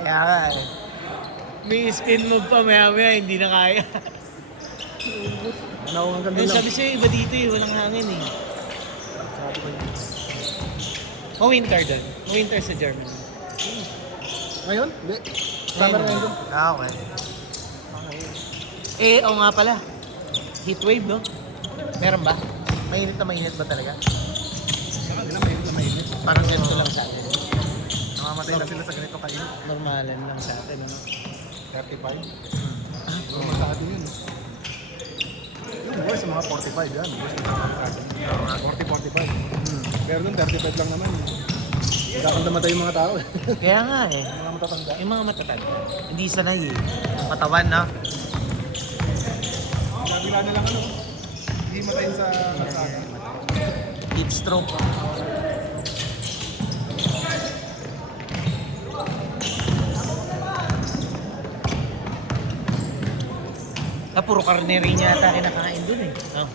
Kaya nga eh. May spin move pa, maya-maya, hindi na kaya. Ano, ang ganda Eh, lang. sabi sa'yo, iba dito eh, walang hangin eh. Winter doon. Winter sa Germany. Ngayon? Hindi. Summer ngayon dun. Ah, okay. Eh, oo nga pala. Heatwave, no? Meron ba? Mainit ba talaga? Saka nila mainit na mainit. Parang ganito lang sa atin. Namamatay na sila sa ganito kainit. Normalan lang sa atin, ano? 35. Normal sa atin yun. Yung worst, mga 45 yan. Worst na sa atin. 40-45. Pero dun, 35 lang naman. Nagkakandamatay yung mga tao eh. Kaya nga eh. Mga matatanda. Yung mga matatanda, hindi sanay eh. Ang katawan, no? Nabila na lang ano. Hindi matayin sa kalsada. Heat stroke. Puro karneri niya ata kinakain dun eh. Oh.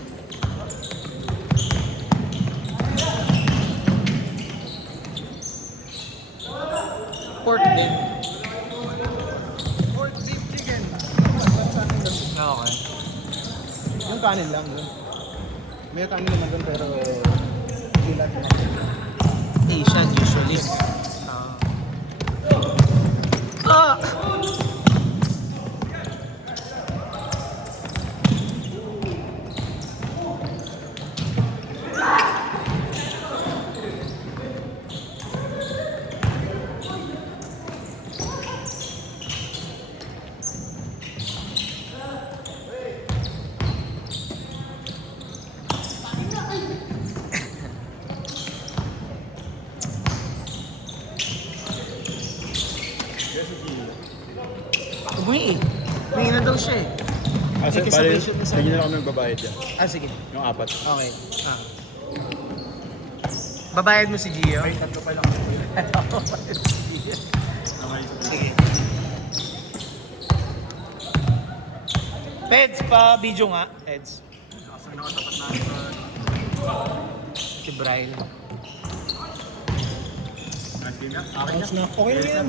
Pork din. Pork, beef, chicken. Okay. Yung kanin lang dun. May kanin naman dun pero hindi lang yung Asian usually. Ah! Umuwi eh. Umuwi na daw siya eh. Kasi May bali, reservation na sa- hindi na kami magbabayad dyan. Ah, sige. Yung apat. Okay. Ah. Babayad mo si Gio? Ay, tatlo pa lang. Sige. Peds, pa video nga. Peds. Kasi nakatapat na Si Bryle. Ayos na. Okay na yan.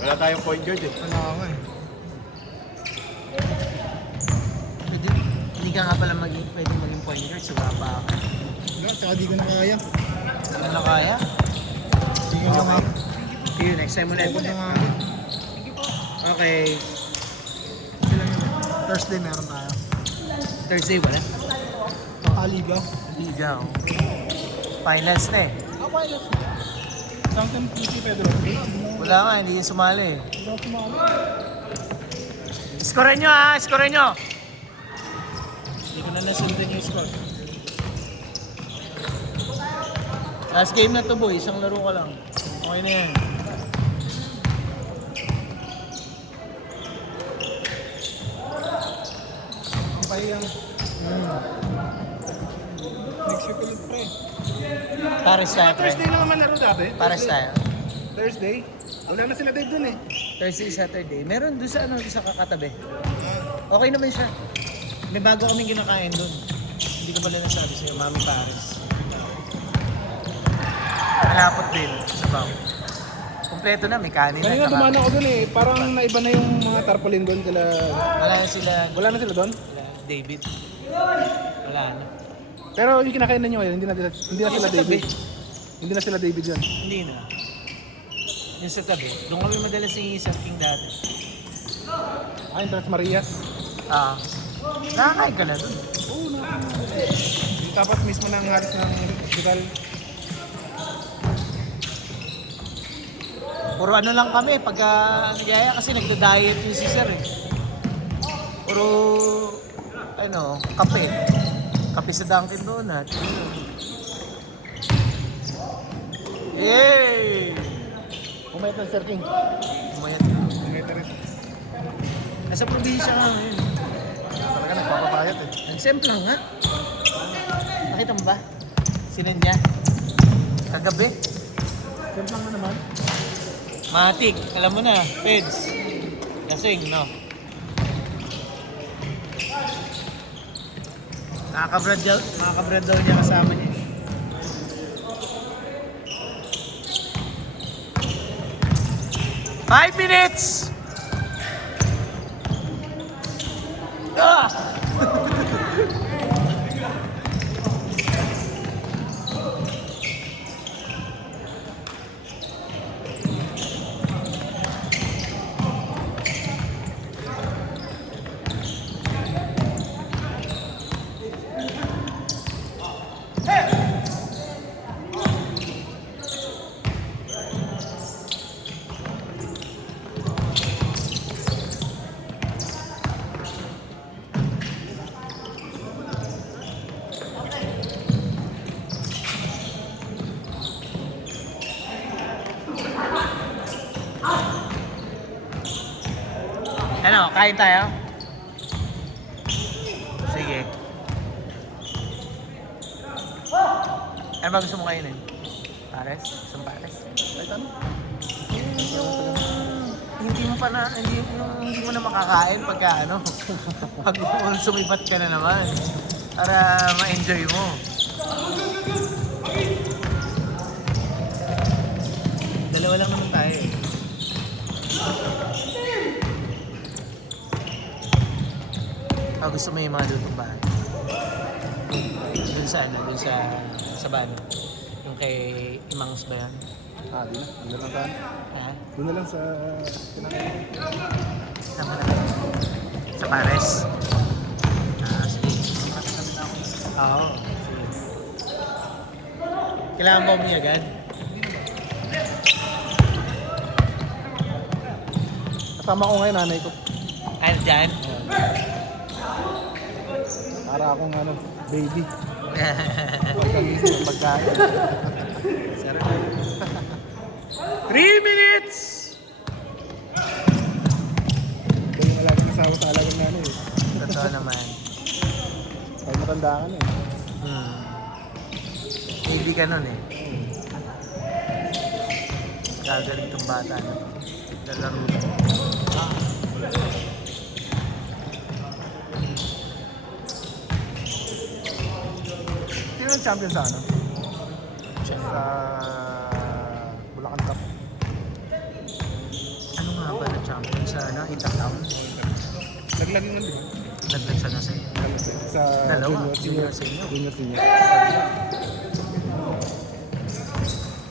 Wala tayong point guard eh. Wala ako eh. Pwede, hindi ka nga pala pwede maging point guard. Suga pa ako. Wala, tsaka di ko na kaya. Ano na kaya? Di ko na kaya. Sige, next time ulit. Pagod na nga. Okay. Sila yun. Thursday meron tayo. Thursday wala? Liga. Liga. Oh. Finals na eh. Okay, yes. Something PC Pedro. Wala nga, hindi yung sumali eh. Hindi ako sumali. Scorein nyo ha! Scorein nyo! Hindi ko na nasundan yung score. Last game na to boy, isang laro ka lang. Okay na yan. Pay yan. Next week ulit pre. Pares tayo, pre. Thursday na naman laro dati. Pares tayo. Thursday. Wala na sila Dave dun eh. Thursday, Saturday. Meron doon sa doon sa kakatabi. Okay naman siya. May bago kaming kinakain doon. Hindi ko pala nasabi sa'yo, Mami Paris. Malapot din sa baw. Kompleto na, may kanin Kanina na. dumaan ako dun eh. Parang naiba na yung mga tarpaulin dun. Wala na sila, Wala na sila dun. David. Wala na. Pero yung kinakain na nyo ngayon, hindi na sila Sa tabi. David. Hindi na sila David yun. Hindi na. Yung sa tabi. Doon kami madalas si Surfing dati. Ah, yung Tres Marias. Ah. Nakakain ka na doon. Oo, yung tapat mismo ng halos ng hospital. Puro ano lang kami pagka nagyaya kasi nagda-diet yung si Sir eh. Puro ano, kape. Kape sa Dunkin Donut. Yay! Kumayat ng Sir King. Umayat. Kumayat rin. Nasa probinsya ka ngayon. Talaga nagpapapayat eh. Nagsemplang nga. Nakita mo ba? Sinendya. Kagabi. Semplang na naman. Matik. Alam mo na. Peds. Kasing, no? Nakakabrad daw niya kasama niya. 5 minutes! Ah! Ano, kain tayo? Sige. Ano ba gusto mo kainin? Pares? Isang pares? Kahit ano? Hindi mo pa na, hindi mo na makakain pagka ano, pag sumibat ka na naman. Para ma-enjoy mo. Dalawa lang naman tayo eh. Gusto mo yung mga lutong bahay? Dun sa ano, dun sa bano. Yung kay Imangs ba yan? Di na. Doon na lang saan. Ha? Doon na lang sa... Sama na lang. Sa Pares? Sige. Oo. Sige. Kailangan ba umiyak agad? Kasama ko ngayon, nanay ko. Ano dyan? Para akong ano, baby. Pagkagising ng pagkain. Sarap. 3 minutes! Dahil na lagi nasawa sa alagang nanay eh. Totoo naman. Kahit matanda ka na eh. Hindi ka nun eh. Gagaling itong bata na. Lalaro lang. Sino ang champion sa ano? Sa Bulacan Cup. Ano nga ba na champion sa ano? Itakaw? Naglag naman di ba? Naglag sa nasa eh. Sa Dalawa. junior, Junior, junior, senior.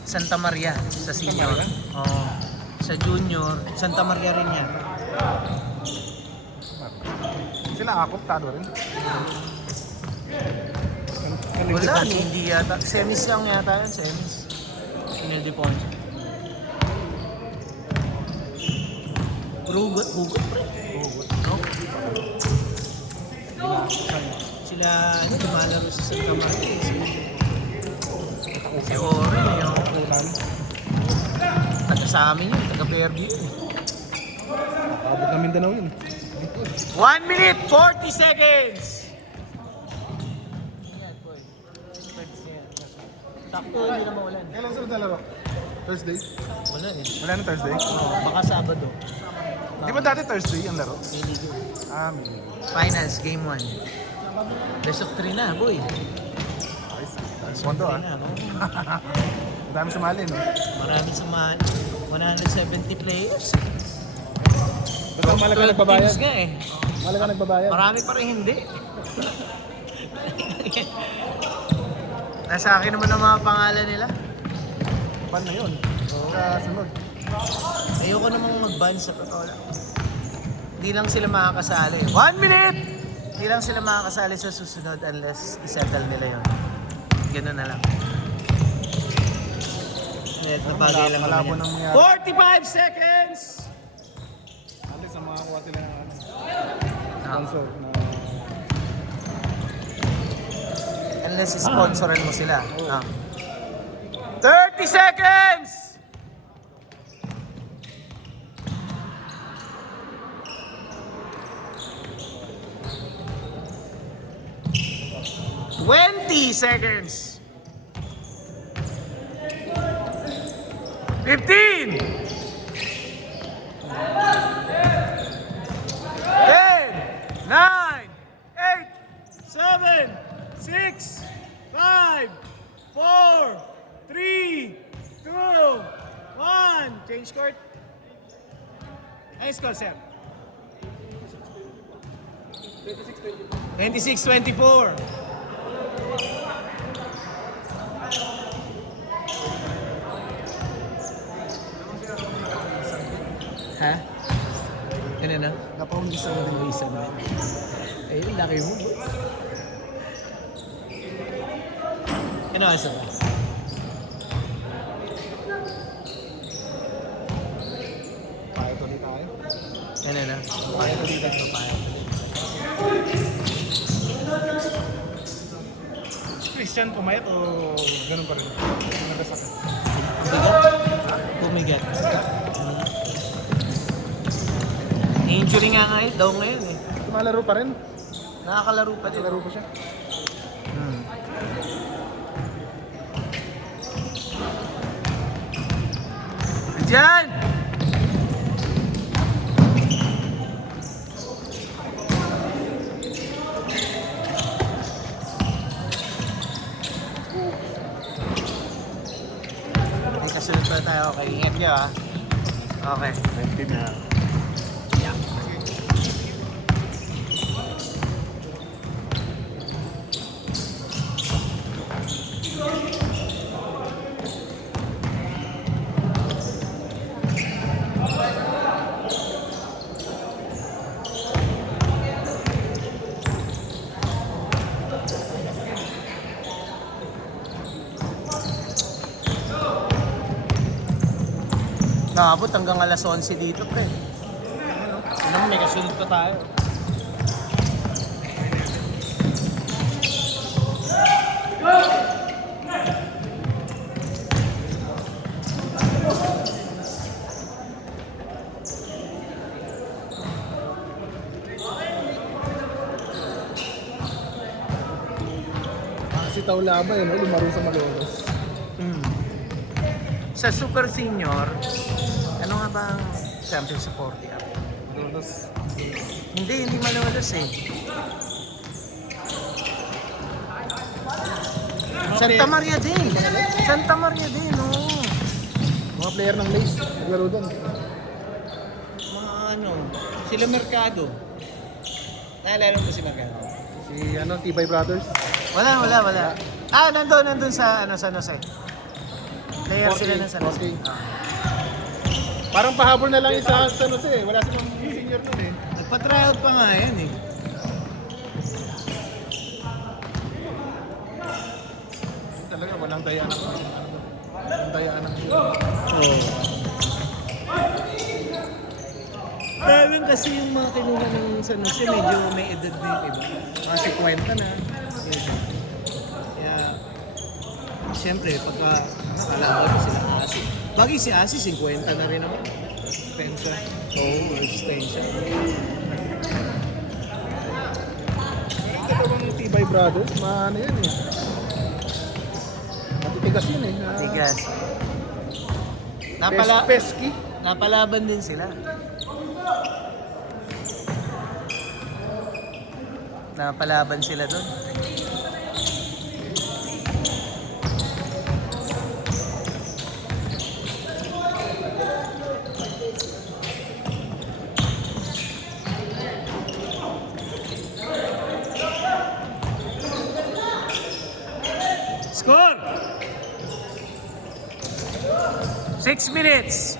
Santa Maria sa senior. Maria? Oo. Sa junior, Santa Maria rin yan. Sila akop, tado rin. Wala, hindi yata. Semis lang yata yan, semis. Emil De Ponce. Hugot pre. Hugot, no? Sila, ano, lumalaro sa Santa Maria. Si Ori, yung taga sa amin yun, taga Fairview. Abot na Mindanao yun. 1 minute, 40 seconds! Takto, hindi na mawalan. Kailan sila dalaro? Thursday? Wala eh. Wala na Thursday? Baka Sabado. Di ba dati Thursday ang laro? May ligo. May ligo. Finals, game 1. Best of 3 na, boy. Ayos. Pondo ah. Na, no? Ang dami sumali no? Maraming sumali. 170 players. Basta malaga 12 nagbabayad. teams nga eh. Malaga nagbabayad. Marami pa rin hindi. Nasa akin naman ang mga pangalan nila. Ban na yun. Sa sunod. Ayoko namang mag-ban sa totoo lang. Hindi lang sila makakasali. 1 minute! Hindi lang sila makakasali sa susunod unless isettle nila yun. Ganun na lang. Net na bagay lang Malabo naman nang yan. mangyari. 45 seconds! Alis ang makakuha sila ng Ah, sponsor na unless sponsoran mo sila. Ah. 30 seconds! Seconds. 15. 10. 9. 8. 7. 6. 5. 4. 3. 2. 1. Change court. Ano score, sir? 26-20. 26-24. Ha? Ano na? Napaundisan mo din. Isa na. Ay, laki mo. Ano ang isa ba? Pahit ulit tayo. Ano na? Pahit ulit tayo. Christian pumayat o ganun pa rin? Nagkasakit. Bumigat. Injury nga ngayon daw ngayon eh. Tumalaro pa rin. Nakakalaro pa din. Nalaro pa siya. Hmm. Diyan! May kasunod pa tayo. Okay, ingat nyo ah. Okay. 20 na. Yeah. Nakabot hanggang alas 11 dito, pre. Ano, may kasunod pa tayo. Si Taulaba yun, lumaro sa Malolos. Hmm. Sa Super Senior, ano nga ba ang champion sa 40 up? Malolos. Hindi Malolos eh. Santa Maria din. Santa Maria din, oo. Mga player ng Lace, naglaro doon. Mga ano, sila Mercado. Naalala mo si Mercado? Si Tibay Brothers. Wala. Ah, nandun sa San Jose. Player sila ng San Jose. 40. Parang pahabol na lang yung sa San Jose. Wala silang senior doon eh. Nagpa-tryout pa nga yan eh. Talaga walang daya ng walang daya ng Oo. Meron kasi yung mga kinuha ng San Jose, medyo may edad na yung iba. Mga 50 na. Kaya, siyempre, pagka nakalaban na sila Asi. Bagay si Asi, 50 na rin naman. Resistensya. Oo, resistensya. Yung dalawang Tibay Brothers, maano yan eh. Matitigas yun eh. Tigas. Pesky. Napalaban din sila. Napalaban sila doon. Score! 6 minutes.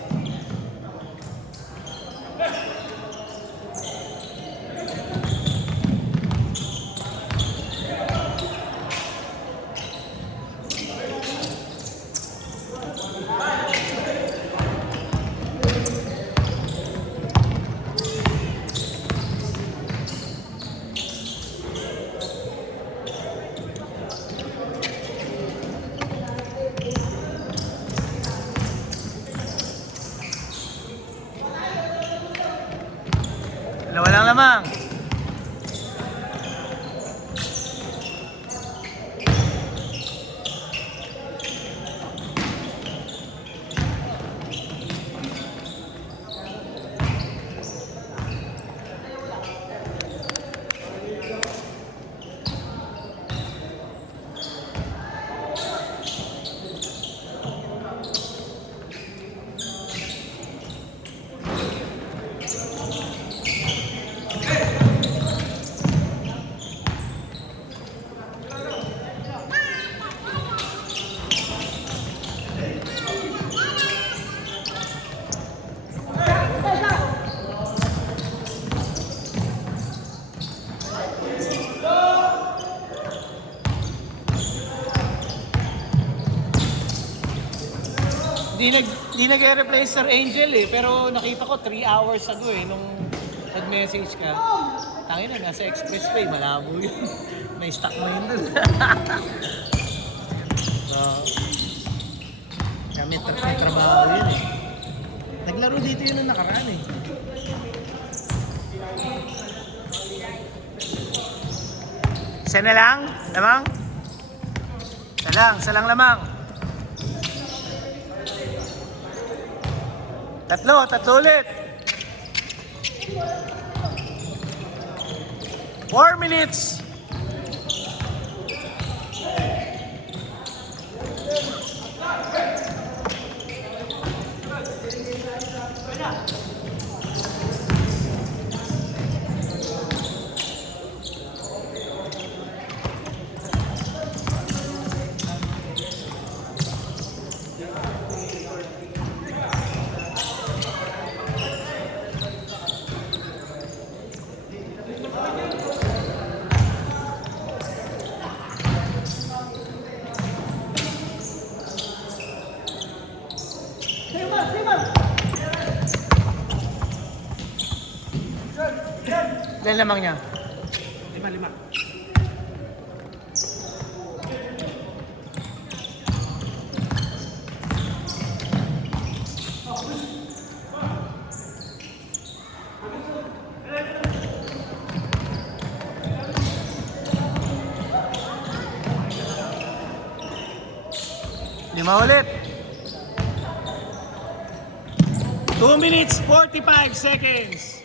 Di nag-replay Sir Angel eh, pero nakita ko 3 hours ago eh, nung nag-message ka. Tangin na, nasa expressway, malabo yun. May stock mo yun dun. Kami may trabaho yun eh. Naglaro dito yun nung nakaraan eh. Isa na lang? Lamang? Isa lang lamang. Tatlo ulit. 4 minutes. Ilan lamang niya? 5. Lima ulit. 2 minutes, 45 seconds.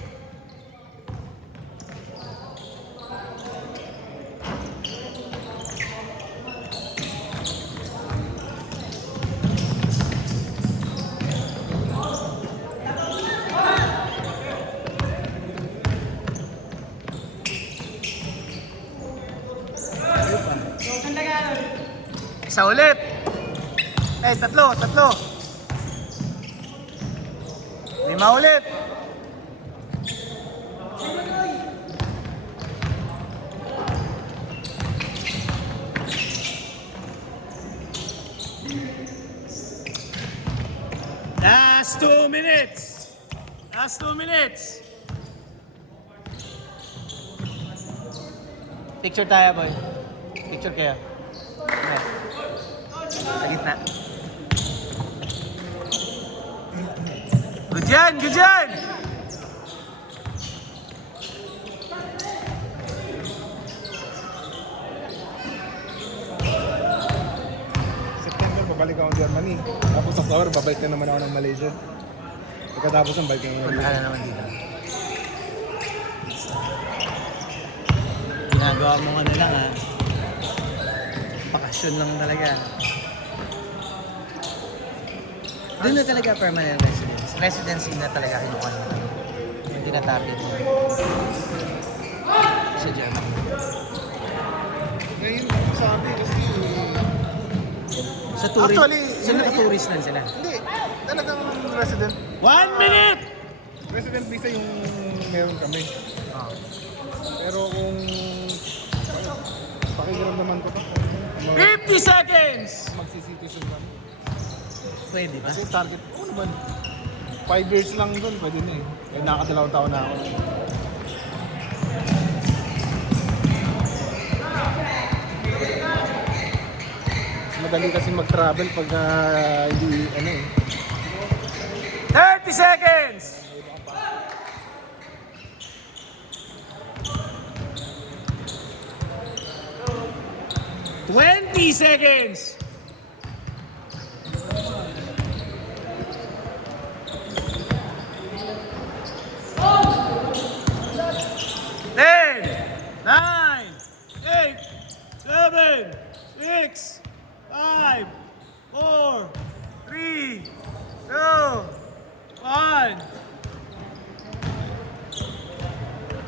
Isa ulit. Tatlo. 5 ulit. Last 2 minutes. Picture tayo, boy. Picture kayo. Sa gitna. Good yan! September, babalik ako ng Germany. Tapos October, babalik na naman ako ng Malaysia. Pagkatapos ng balik ng Wala na naman dito. Ginagawa mo nga na lang ha. Bakasyon lang talaga. Doon na talaga permanent residence. Residency na talaga kinukuha nyo. Hindi na target mo. Sa Germany. Ngayon, sabi kasi... Sa tourist, Actually, naka-tourist na sila. Hindi, talagang resident. 1 minute! Resident visa yung meron kami. Oh. Pero kung... Pakikiram naman ko pa. 50 seconds! Magsisitizen kami. Pwede ba? Kasi target, oo naman. 5 years lang doon, pwede na eh. Kaya nakadalawang taon na ako. Mas madali kasi mag-travel pag hindi, 30 seconds! 20 seconds!